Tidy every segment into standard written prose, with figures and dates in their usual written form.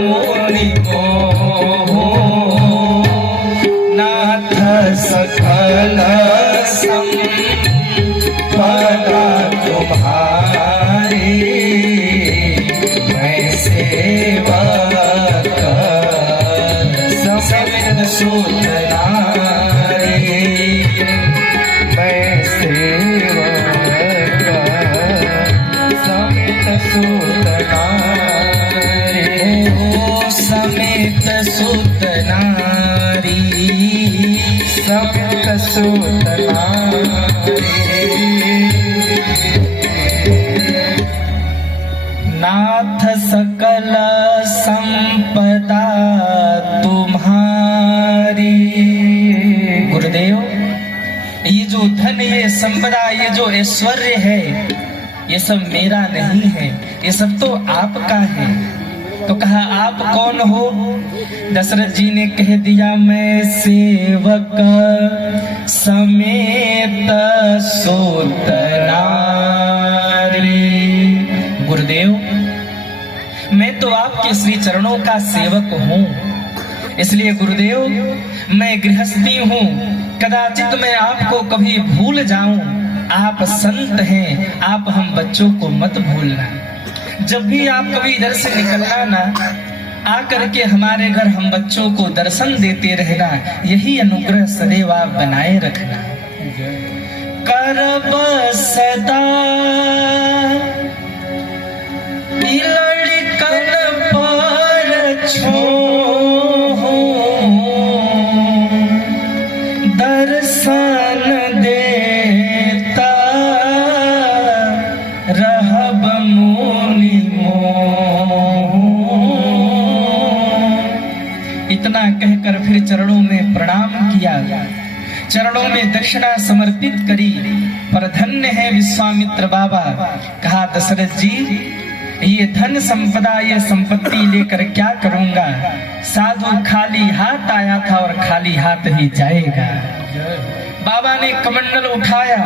मुनि मोह, नाथ सकल संपदा तुम्हारी, मैं सेवक समेत सूत नारी, मैं सेवक समेत सूत नारी, समेत सूत नारी, समेत सूत नारी। नाथ सकल संपदा तुम्हारी। गुरुदेव, ये जो धन, ये संपदा, ये जो ऐश्वर्य है, ये सब मेरा नहीं है, ये सब तो आपका है। तो कहा आप कौन हो? दशरथ जी ने कह दिया मैं सेवक समेत सूत नारी। गुरुदेव, मैं तो आपके श्री चरणों का सेवक हूँ, इसलिए गुरुदेव मैं गृहस्थी हूँ, कदाचित मैं आपको कभी भूल जाऊं। आप संत हैं, आप हम बच्चों को मत भूलना। जब भी आप कभी इधर से निकलना ना, आकर के हमारे घर हम बच्चों को दर्शन देते रहना, यही अनुग्रह सदैव आप बनाए रखना। करब सदा लड़कन पर छोह, दर्शन देता रहब मुनि मोह। इतना कहकर फिर चरणों में प्रणाम किया, चरणों में दक्षिणा समर्पित करी। पर धन्य है विश्वामित्र बाबा। कहा दशरथ जी, ये धन संपदा, ये संपत्ति लेकर क्या करूंगा? साधु खाली हाथ आया था और खाली हाथ ही जाएगा। बाबा ने कमंडल उठाया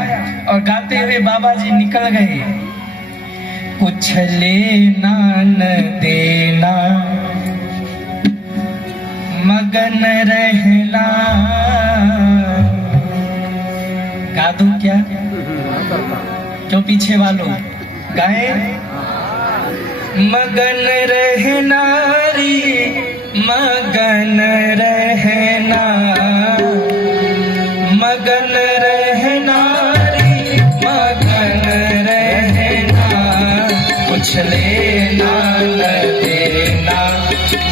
और गाते हुए बाबा जी निकल गए। कुछ लेना न देना, मगन रहना। गा दूं क्या? क्यों पीछे वालों गाए? मगन रहना रे, मगन रहना, मगन रहना रे, मगन रहना। कुछ लेना न देना,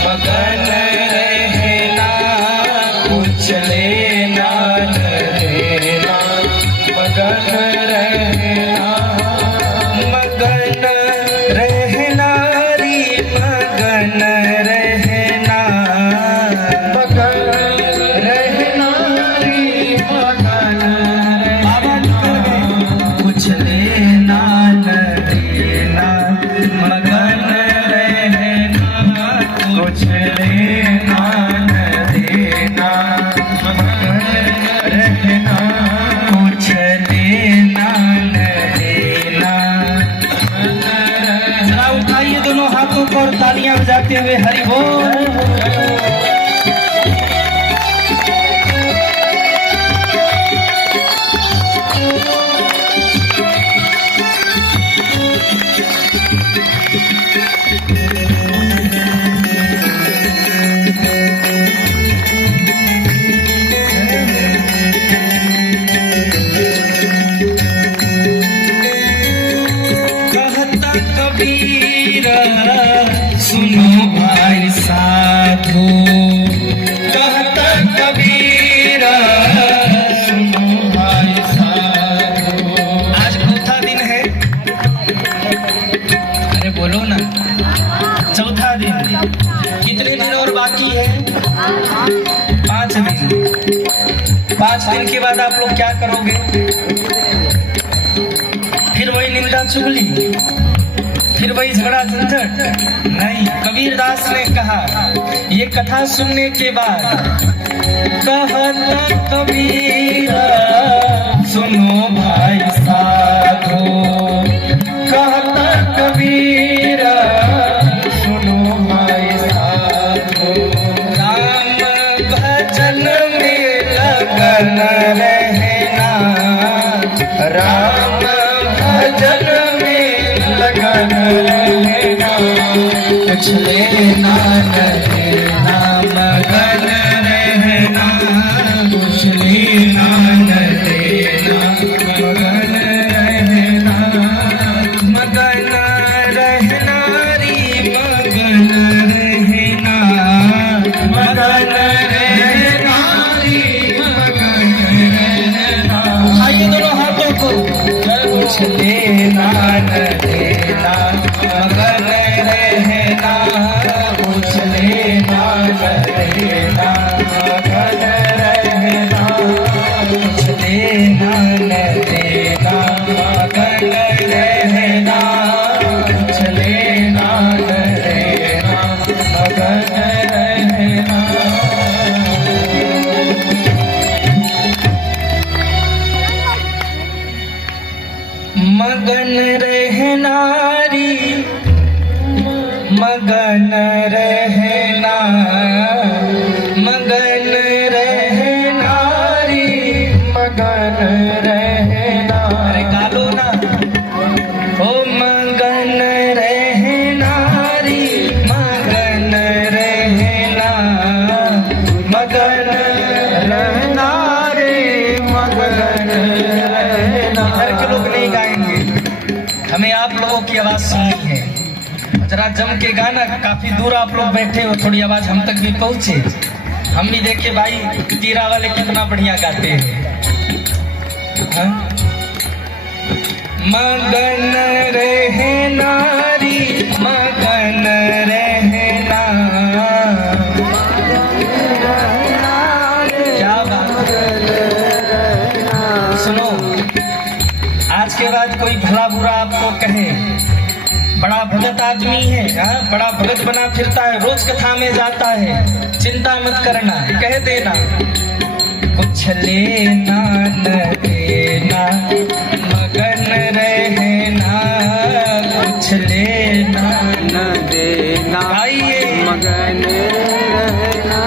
मगन रहना। कुछ लेना न देना, मगन रहना। मगन रहना रे, मगन रहना, मगन रहना रे, मगन रहना। कुछ लेना न देना, मगन रहना। कुछ लेना न देना, मगन रहना। कुछ लेना न देना। जरा उठाइए दोनों हाथों को और तालियां बजाते हुए हरि बोल। कहता कबीर सुनो भाई साधो, कहता कबीर सुनो भाई साधो। आज चौथा दिन है, अरे बोलो ना, चौथा दिन। कितने दिन और बाकी है? 5 दिन। 5 दिन के बाद आप लोग क्या करोगे? फिर वही निंदा चुगली, फिर वही झगड़ा झंझट? नहीं, कबीरदास ने कहा ये कथा सुनने के बाद, कहता कबीर सुनो भाई साधो, कहता कबीर सुनो भाई साधो। कुछ लेना न देना मगन रहना, कुछ लेना न देना मगन रहना, मगन रहना रे मगन रहना, मगन रहना रे मगन रहना। आइए दोनों हाथों को, कुछ लेना न देना मगन रहना, कुछ लेना न देना मगन रहना, कुछ लेना न देना मगन रहना, कुछ लेना न देना मगन रहना। मगन रहना रे मगन रहना, मगन रहना रे मगन रहना। अरे गालो ना, ओ मगन रहना रे मगन रहना, मगन रहना रे मगन रहना। इधर के लोग नहीं गाएंगे, हमें आप लोगों की आवाज सुननी है। जरा जम के गाना, काफी दूर आप लोग बैठे हो, थोड़ी आवाज हम तक भी पहुंचे। हम भी देखे भाई तीरा वाले कितना बढ़िया गाते हैं। मगन रहना रे मगन रहना, क्या बात। सुनो, आज के बाद कोई भला बुरा आपको कहे, बड़ा भगत आदमी है, बड़ा भगत बना फिरता है, रोज कथा में जाता है, चिंता मत करना, कह देना कुछ लेना न देना मगन रहना, कुछ लेना न देना मगन रहना।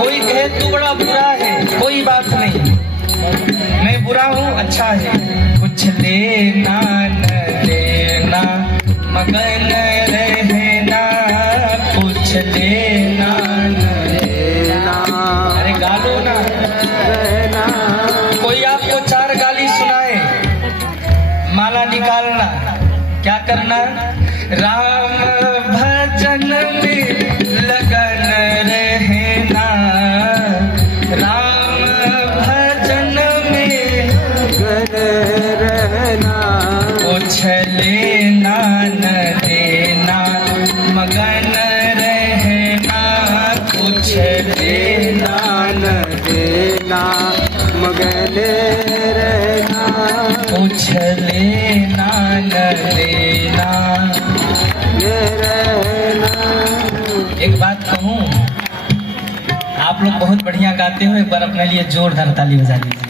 कोई कहे तू बड़ा बुरा है, कोई बात नहीं, मैं बुरा हूँ, अच्छा है। कुछ लेना न देना मगन रहना, कुछ लेना न देना। अरे गालो ना, कोई आपको चार गाली सुनाए, माला निकालना, क्या करना, राम भजन में लगन रहना, राम भजन में लगन रहना, कुछ लेना न देना मगन रहना, कुछ लेना न देना मगन रहना, कुछ लेना न देना रहना। एक बात कहूँ, आप लोग बहुत बढ़िया गाते हो, एक बार अपने लिए जोरदार ताली बजा दीजिए।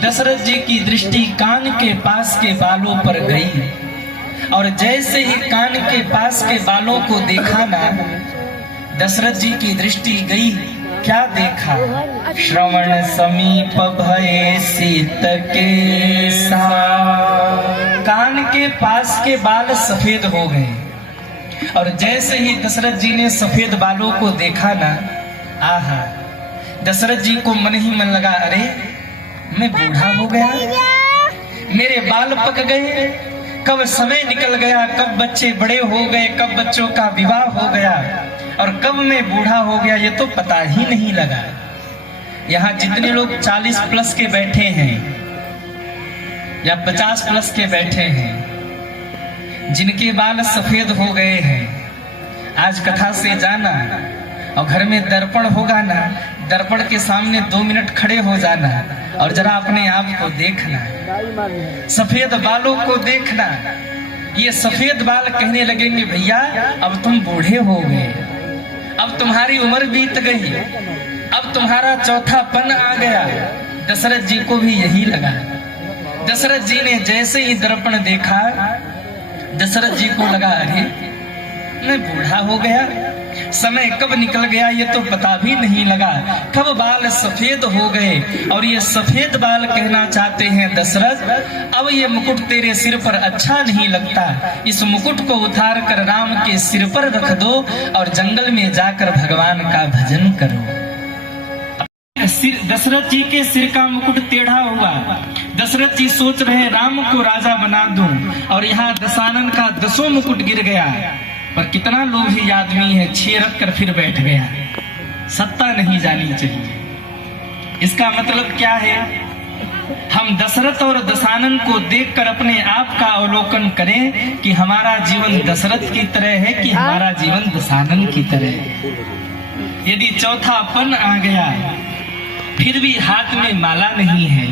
दशरथ जी की दृष्टि कान के पास के बालों पर गई, और जैसे ही कान के पास के बालों को देखा ना, दशरथ जी की दृष्टि गई, क्या देखा, श्रवण समीप भये सीत के सा। कान के पास के बाल सफेद हो गए, और जैसे ही दशरथ जी ने सफेद बालों को देखा ना, आहा, दशरथ जी को मन ही मन लगा, अरे मैं बूढ़ा हो गया, मेरे बाल पक गए, कब समय निकल गया, कब बच्चे बड़े हो गए, कब बच्चों का विवाह हो गया, और कब मैं बूढ़ा हो गया, ये तो पता ही नहीं लगा। यहाँ जितने लोग 40 प्लस के बैठे हैं या 50 प्लस के बैठे हैं, जिनके बाल सफेद हो गए हैं, आज कथा से जाना और घर में दर्पण होगा ना, दर्पण के सामने 2 मिनट खड़े हो जाना और जरा अपने आप को देखना, सफेद बालों को देखना। ये सफेद बाल कहने लगेंगे भैया अब तुम बूढ़े हो गए, अब तुम्हारी उम्र बीत गई, अब तुम्हारा चौथापन आ गया। दशरथ जी को भी यही लगा। दशरथ जी ने जैसे ही दर्पण देखा, दशरथ जी को लगा अरे मैं बूढ़ा हो गया, समय कब निकल गया ये तो पता भी नहीं लगा, कब बाल सफेद हो गए। और ये सफेद बाल कहना चाहते हैं दशरथ, अब ये मुकुट तेरे सिर पर अच्छा नहीं लगता, इस मुकुट को उतार कर राम के सिर पर रख दो और जंगल में जाकर भगवान का भजन करो। दशरथ जी के सिर का मुकुट टेढ़ा हुआ। दशरथ जी सोच रहे राम को राजा बना दूं, और यहाँ दशानन का 10 मुकुट गिर गया। पर कितना लोभी आदमी है, 6 रख कर फिर बैठ गया। सत्ता नहीं जानी चाहिए। इसका मतलब क्या है? हम दशरथ और दशानन को देखकर अपने आप का अवलोकन करें कि हमारा जीवन दशरथ की तरह है कि हमारा जीवन दशानन की तरह है। यदि चौथापन आ गया फिर भी हाथ में माला नहीं है,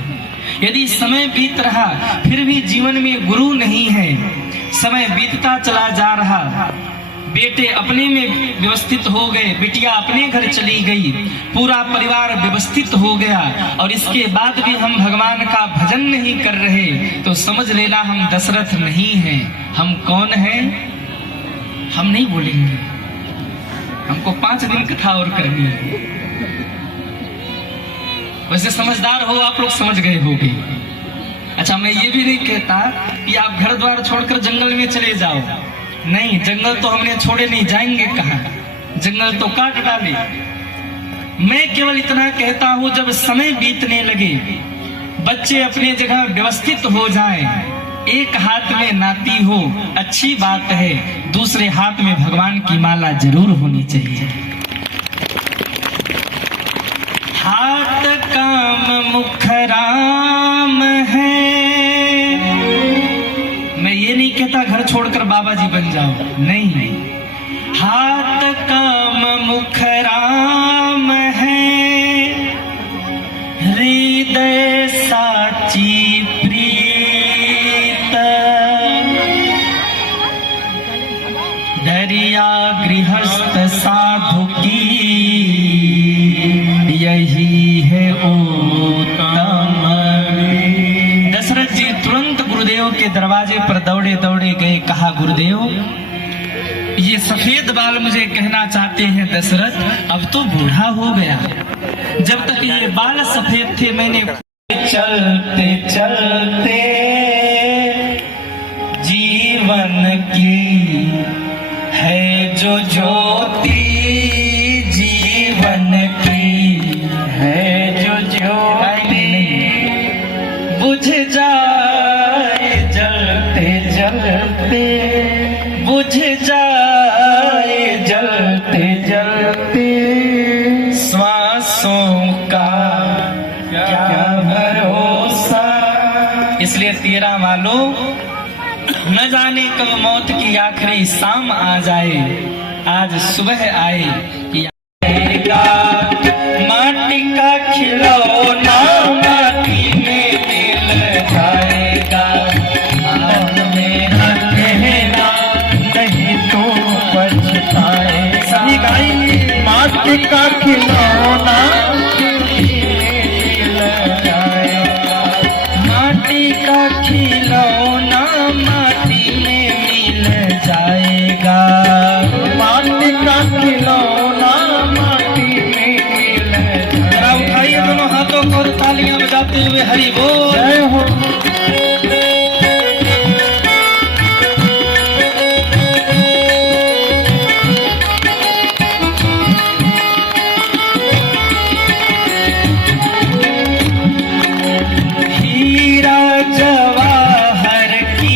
यदि समय बीत रहा फिर भी जीवन में गुरु नहीं है, समय बीतता चला जा रहा, बेटे अपने में व्यवस्थित हो गए, बिटिया अपने घर चली गई, पूरा परिवार व्यवस्थित हो गया, और इसके बाद भी हम भगवान का भजन नहीं कर रहे, तो समझ लेना हम दशरथ नहीं हैं। हम कौन हैं? हम नहीं बोलेंगे, हमको 5 दिन कथा और करनी है। वैसे समझदार हो आप लोग, समझ गए होगे। अच्छा, मैं ये भी नहीं कहता कि आप घर द्वार छोड़कर जंगल में चले जाओ, नहीं, जंगल तो हमने छोड़े नहीं, जाएंगे कहाँ? जंगल तो काट डाले। मैं केवल इतना कहता हूँ जब समय बीतने लगे, बच्चे अपने जगह व्यवस्थित हो जाएं, एक हाथ में नाती हो अच्छी बात है, दूसरे हाथ में भगवान की माला जरूर होनी चाहिए। हाथ काम मुख राम है। मैं ये नहीं कहता घर छोड़कर बाबा जी बन जाओ, नहीं, हाथ काम मुख राम है, हृदय साची प्रीत, दरिया गृहस्थ साधु की यही है उत्तम। दशरथ जी तुरंत गुरुदेव के दरवाजे पर दौड़े दौड़े गए, कहा गुरुदेव ये सफेद बाल मुझे कहना चाहते हैं दशरथ, अब तो बूढ़ा हो गया, जब तक ये बाल सफेद थे मैंने चलते चलते जीवन की है जो ज्योति, जीवन की है जो ज्योति, बुझ जाए जलते जलते, बुझ जाए जलते जलते, श्वासों का क्या भरोसा। इसलिए तेरा मालो न जाने कब मौत की आखिरी शाम आ जाए, आज सुबह आए कि आएगा माटी का खिलौना, माटी में मिल जाएगा, हाथ में रहना नहीं तो पछताएगा। सही गाएंगे, माटी का खिलौना मिल जाएगा, माटी का खिलौना माटी में मिल जाएगा, माटी का खिलौना माटी में मिल जाएगा। उठाइए दोनों हाथों को और तालियां बजाते हुए हरि बोल, जय हो। हीरा जवाहर की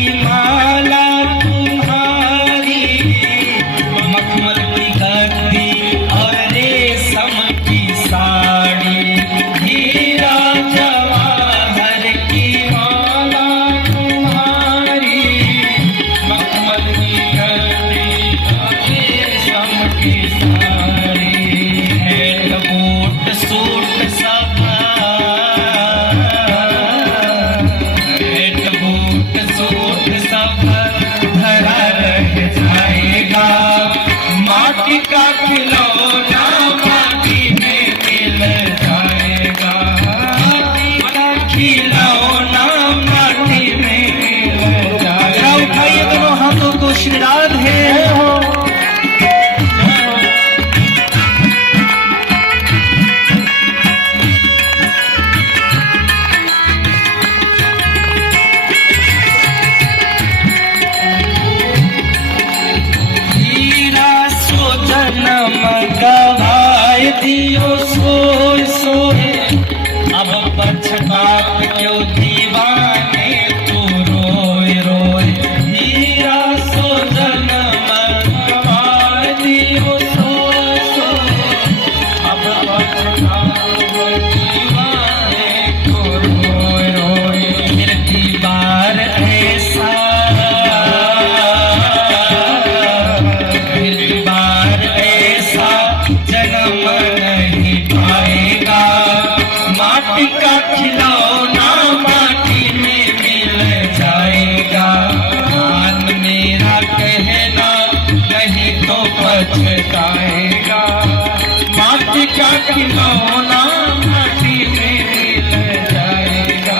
खिलौना माटी में मिल जाएगा,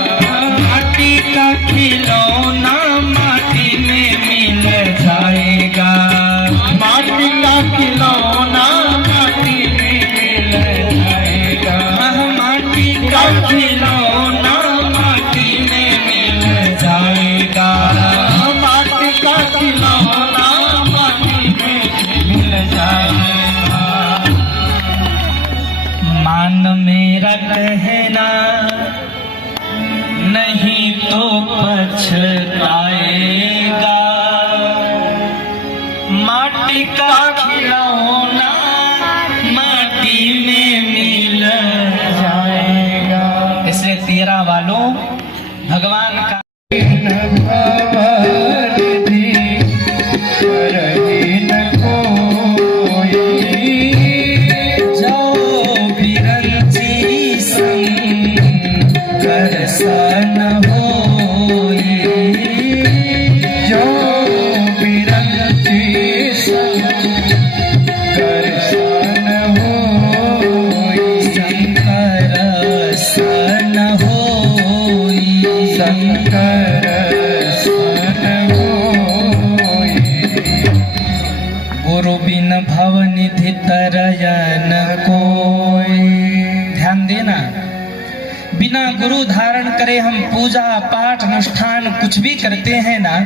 माटी का खिलौना माटी में मिल जाएगा, माटी का खिलौना माटी में मिल जाएगा, माटी का खिलौना माटी में मिल जाएगा, माटी का खिलौना माटी में मिल जाएगा। मान मेरा कहना नहीं तो पछताएगा, माटी का खिलौना माटी में मिल जाएगा। इसलिए तेरा वालों भगवान का गुरु बिन भव निधि तरयन कोई। ध्यान देना, बिना गुरु धारण करे हम पूजा पाठ अनुष्ठान कुछ भी करते हैं ना,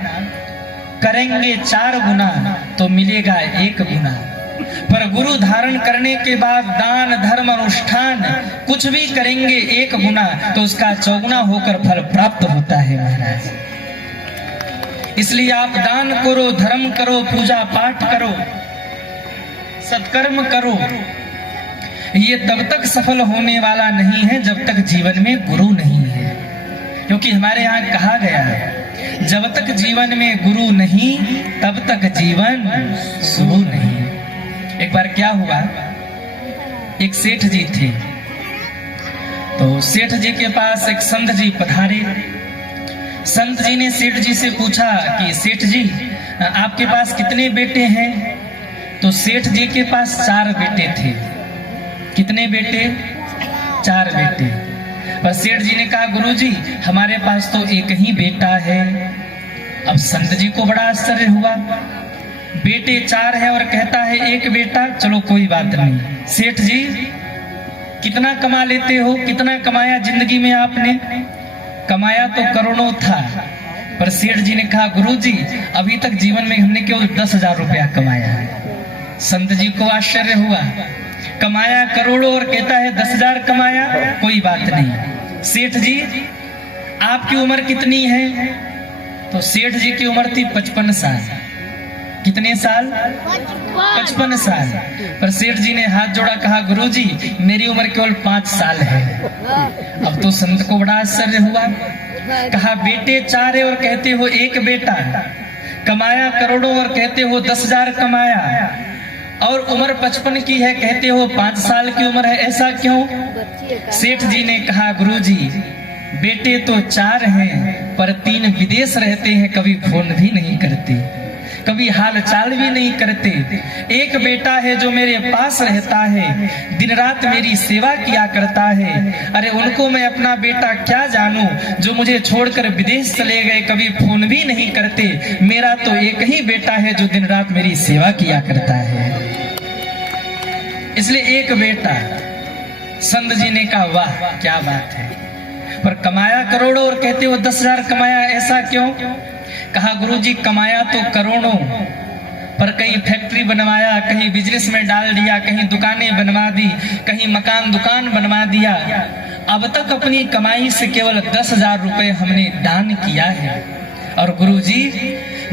करेंगे 4 गुना तो मिलेगा 1 गुना, पर गुरु धारण करने के बाद दान धर्म अनुष्ठान कुछ भी करेंगे 1 गुना तो उसका 4 गुना होकर फल प्राप्त होता है महाराज। इसलिए आप दान करो, धर्म करो, पूजा पाठ करो, सत्कर्म करो, ये तब तक सफल होने वाला नहीं है जब तक जीवन में गुरु नहीं है। क्योंकि हमारे यहाँ कहा गया है, जब तक जीवन में गुरु नहीं तब तक जीवन शुरू नहीं। एक बार क्या हुआ, एक सेठ जी थे, तो सेठ जी के पास एक संत जी पधारे। संत जी ने सेठ जी से पूछा कि सेठ जी आपके पास कितने बेटे हैं? तो सेठ जी के पास 4 बेटे थे। कितने बेटे? 4 बेटे। पर सेठ जी ने कहा गुरुजी हमारे पास तो एक ही बेटा है। अब संत जी को बड़ा आश्चर्य हुआ, बेटे 4 है और कहता है एक बेटा। चलो कोई बात नहीं, सेठ जी कितना कमा लेते हो, कितना कमाया जिंदगी में आपने? कमाया तो करोड़ों था, पर सेठ जी ने कहा गुरुजी अभी तक जीवन में हमने केवल 10,000 रुपया कमाया है। संत जी को आश्चर्य हुआ, कमाया करोड़ों और कहता है 10,000 कमाया। कोई बात नहीं, सेठ जी आपकी उम्र कितनी है? तो सेठ जी की उम्र थी 55 साल। कितने साल? 55 साल। पर सेठ जी ने हाथ जोड़ा, कहा गुरुजी मेरी उम्र केवल 5 साल है। अब तो संत को बड़ा आश्चर्य हुआ, कहा बेटे 4 है और कहते हो एक बेटा, कमाया करोड़ों और कहते हो 10,000 कमाया, और उम्र 55 की है कहते हो 5 साल की उम्र है, ऐसा क्यों? सेठ जी ने कहा गुरुजी बेटे तो 4 हैं पर 3 विदेश रहते हैं, कभी फोन भी नहीं करते, कभी हाल चाल भी नहीं करते। एक बेटा है जो मेरे पास रहता है, दिन रात मेरी सेवा किया करता है। अरे उनको मैं अपना बेटा क्या जानूं जो मुझे छोड़कर विदेश चले गए, कभी फोन भी नहीं करते। मेरा तो एक ही बेटा है जो दिन रात मेरी सेवा किया करता है। इसलिए एक बेटा। संत जी ने कहा वाह क्या बात है, पर कमाया करोड़ों और कहते हो 10,000 कमाया, ऐसा क्यों? कहा गुरुजी कमाया तो करोड़ों, पर कहीं फैक्ट्री बनवाया, कहीं बिजनेस में डाल दिया, कहीं दुकानें बनवा दी, कहीं मकान दुकान बनवा दिया। अब तक अपनी कमाई से केवल 10,000 रुपए हमने दान किया है। और गुरुजी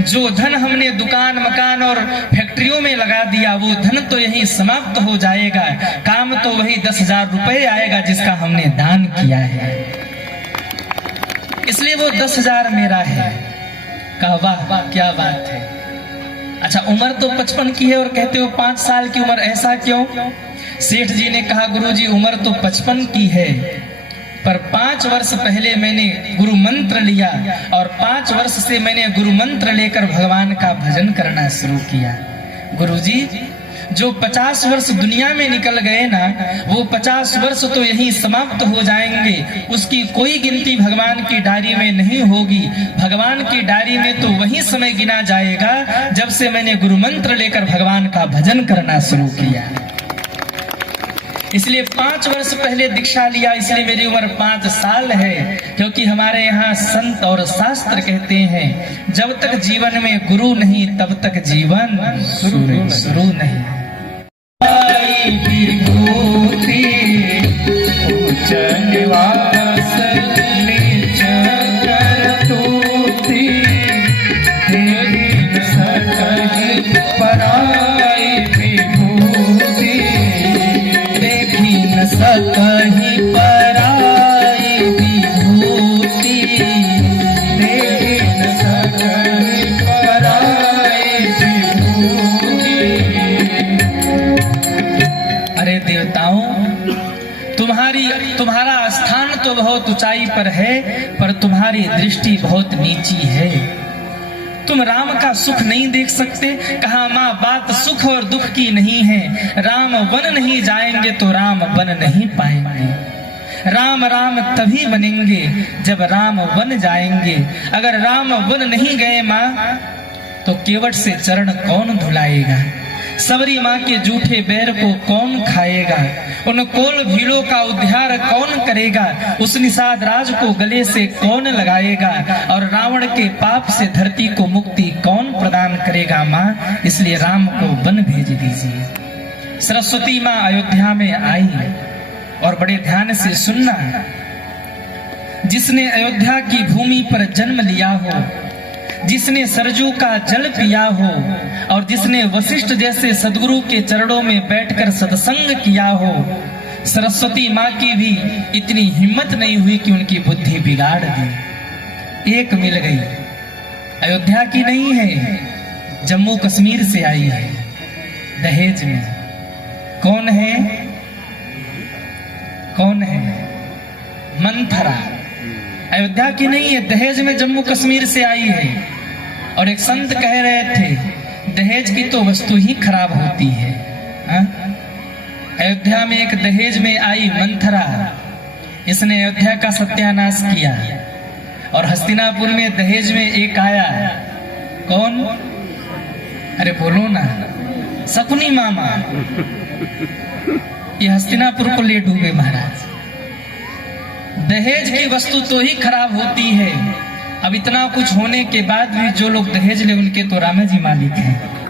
जो धन हमने दुकान मकान और फैक्ट्रियों में लगा दिया वो धन तो यही समाप्त हो जाएगा, काम तो वही 10,000 रुपए आएगा जिसका हमने दान किया है, इसलिए वो 10,000 मेरा है। कहा वाह क्या बात है। अच्छा उम्र तो 55 की है और कहते हो 5 साल की उम्र, ऐसा क्यों? सेठ जी ने कहा गुरुजी उम्र तो 55 की है, पर 5 वर्ष पहले मैंने गुरु मंत्र लिया और 5 वर्ष से मैंने गुरु मंत्र लेकर भगवान का भजन करना शुरू किया। गुरुजी जो 50 वर्ष दुनिया में निकल गए ना, वो 50 वर्ष तो यहीं समाप्त हो जाएंगे। उसकी कोई गिनती भगवान की डायरी में नहीं होगी। भगवान की डायरी में तो वही समय गिना जाएगा जब से मैंने गुरु मंत्र लेकर भगवान का भजन करना शुरू किया। इसलिए 5 वर्ष पहले दीक्षा लिया, इसलिए मेरी उम्र 5 साल है। क्योंकि हमारे यहाँ संत और शास्त्र कहते हैं, जब तक जीवन में गुरु नहीं तब तक जीवन शुरू नहीं। विभूति उच्च निवास नीच करतूति, देख सकहि पराई विभूति, देखी न सकहि पराई विभूति, देखी न सकहि पराई विभूति। अरे देवताओं, तुम्हारा स्थान तो बहुत ऊंचाई पर है, पर तुम्हारी दृष्टि बहुत नीची है। तुम राम का सुख नहीं देख सकते। कहा माँ, बात सुख और दुख की नहीं है। राम वन नहीं जाएंगे तो राम बन नहीं पाएंगे। राम राम तभी बनेंगे जब राम वन जाएंगे। अगर राम वन नहीं गए माँ, तो केवट से चरण कौन धुलाएगा? सबरी माँ के जूठे बैर को कौन खाएगा? उन कोल भीड़ों का उद्धार कौन करेगा? उस निषाद राज को गले से कौन लगाएगा? और रावण के पाप से धरती को मुक्ति कौन प्रदान करेगा माँ? इसलिए राम को वन भेज दीजिए। सरस्वती माँ अयोध्या में आई, और बड़े ध्यान से सुनना, जिसने अयोध्या की भूमि पर जन्म लिया हो, जिसने सरजू का जल पिया हो, और जिसने वशिष्ठ जैसे सदगुरु के चरणों में बैठकर सत्संग किया हो, सरस्वती माँ की भी इतनी हिम्मत नहीं हुई कि उनकी बुद्धि बिगाड़ दी। एक मिल गई, अयोध्या की नहीं है, जम्मू कश्मीर से आई है, दहेज में। कौन है? कौन है? मंथरा। अयोध्या की नहीं है, दहेज में जम्मू कश्मीर से आई है। और एक संत कह रहे थे, दहेज की तो वस्तु ही खराब होती है। अयोध्या में एक दहेज में आई मंथरा, इसने अयोध्या का सत्यानाश किया। और हस्तिनापुर में दहेज में एक आया, कौन? अरे बोलो ना, सकुनी मामा। ये हस्तिनापुर को ले डूबे महाराज। दहेज की वस्तु तो ही खराब होती है। अब इतना कुछ होने के बाद भी जो लोग दहेज ले, उनके तो राम जी मालिक हैं।